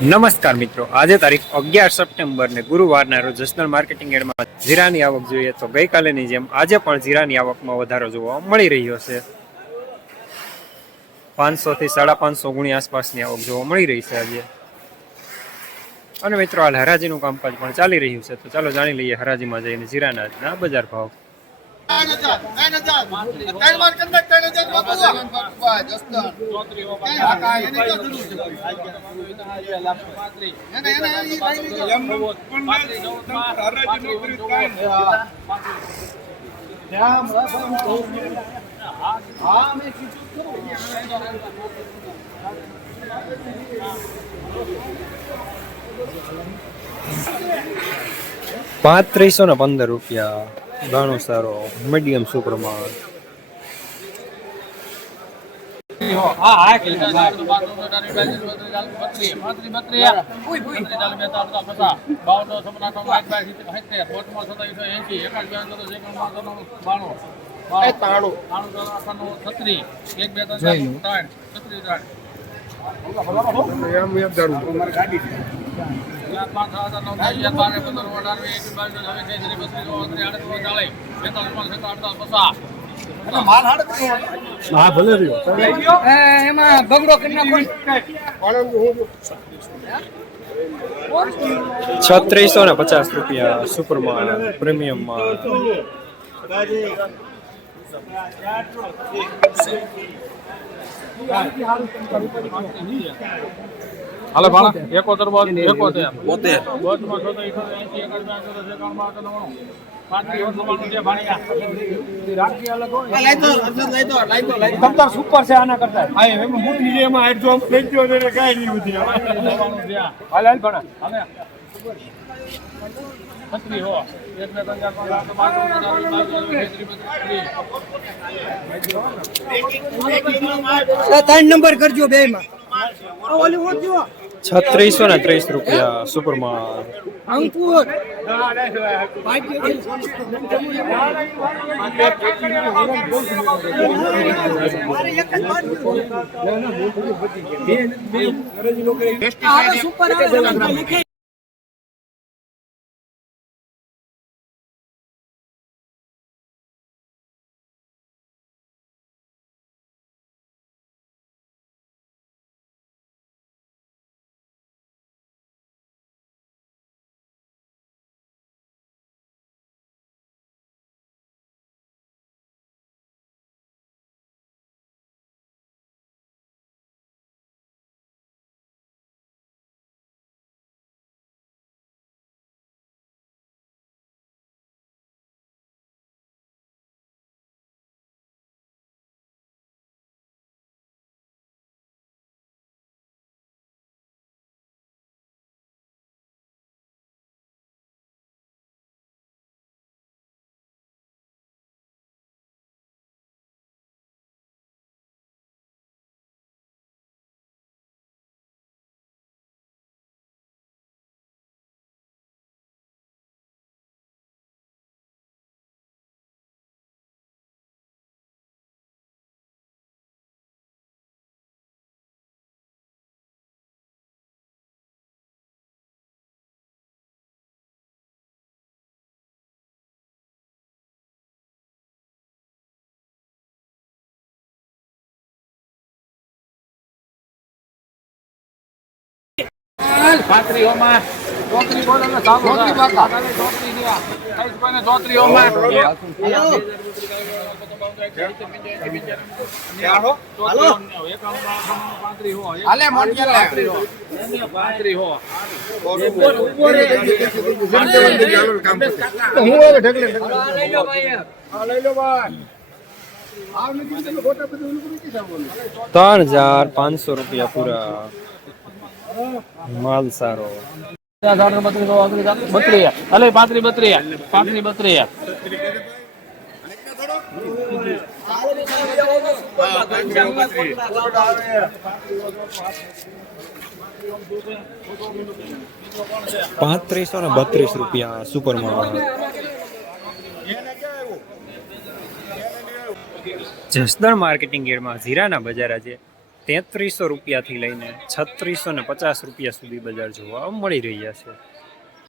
નમસ્કાર મિત્રો. આજે તારીખ અગિયાર સપ્ટેમ્બર ને ગુરુવારના રોજ જસનલ માર્કેટિંગ એડમાં જીરાની આવક જોઈએ તો ગઈકાલેની જેમ આજે પણ જીરાની આવકમાં વધારો જોવા મળી રહ્યો છે. પાંચસો થી સાડા પાંચસો ગુણી આસપાસની આવક જોવા મળી રહી છે આજે. અને મિત્રો હાલ હરાજીનું કામકાજ પણ ચાલી રહ્યું છે. તો ચાલો જાણી લઈએ હરાજીમાં જઈને જીરાના બજાર ભાવ. ત્રણ હજાર ત્રણ હજાર. ત્રણ વાર કદાચ ત્રણ હજાર બાપુ હા મેં કીધું ખરું પાંત્રીસો ને પંદર રૂપિયા ઘણો સારો મીડિયમ સુપ્રમાણ ભલે રહ્યો ત્રણ બગડો કરી નાખો છત્રીસો ને પચાસ રૂપિયા સુપરમાં પ્રીમિયમમાં હાલો ભાણા એકોતેર બાદ એકોતેર બોતેર બોતમાં છસો ઈઠોતેર એંસી એકાદ બે અઠ્યોતેર એકાવન બાવન નવ્વાણું પાંત્રીસ વર્ષ બાણું છે ભાણિયા રાખી અલગ હોય લાઈ દો અર્જુન લાઈ દો લાઈ દો લાઈ દો કરતા સુપર છે આના કરતા હા એમાં મોટી છે એમાં આઠ જો લઈ ગયો એટલે કાંઈ નહીં બધી હાલ હાલ ભણા હાલે છત્રી હો એક બે ત્રણ ચાર પાંચ નંબર કરજો બે માં ઓલી છત્રીસો ને ત્રીસ રૂપિયા સુપરમાં અંકુર સુપર આવે પાંત્રી ઓમાં ચોત્રી બોલો ને સાવ ચોત્રી બાકા ચોત્રી ગયા કઈ કોઈને ચોત્રી ઓમાં હાલે. મોટિયા પાંત્રી હો હું હવે ઢગલે લઈ લો. ભાઈ. ત્રણ હજાર પાંચસો રૂપિયા પૂરા. માલ સારો અલે પાંત્રી બત્રી પાંત્રી બત્રી પાંત્રીસો ને બત્રીસ રૂપિયા સુપરમાં જસદણ માર્કેટિંગ યાર્ડમાં ઝીરાના બજાર આજે તેત્રીસો રૂપિયાથી લઈને છત્રીસો ને પચાસ રૂપિયા સુધી બજાર જોવા મળી રહ્યા છે.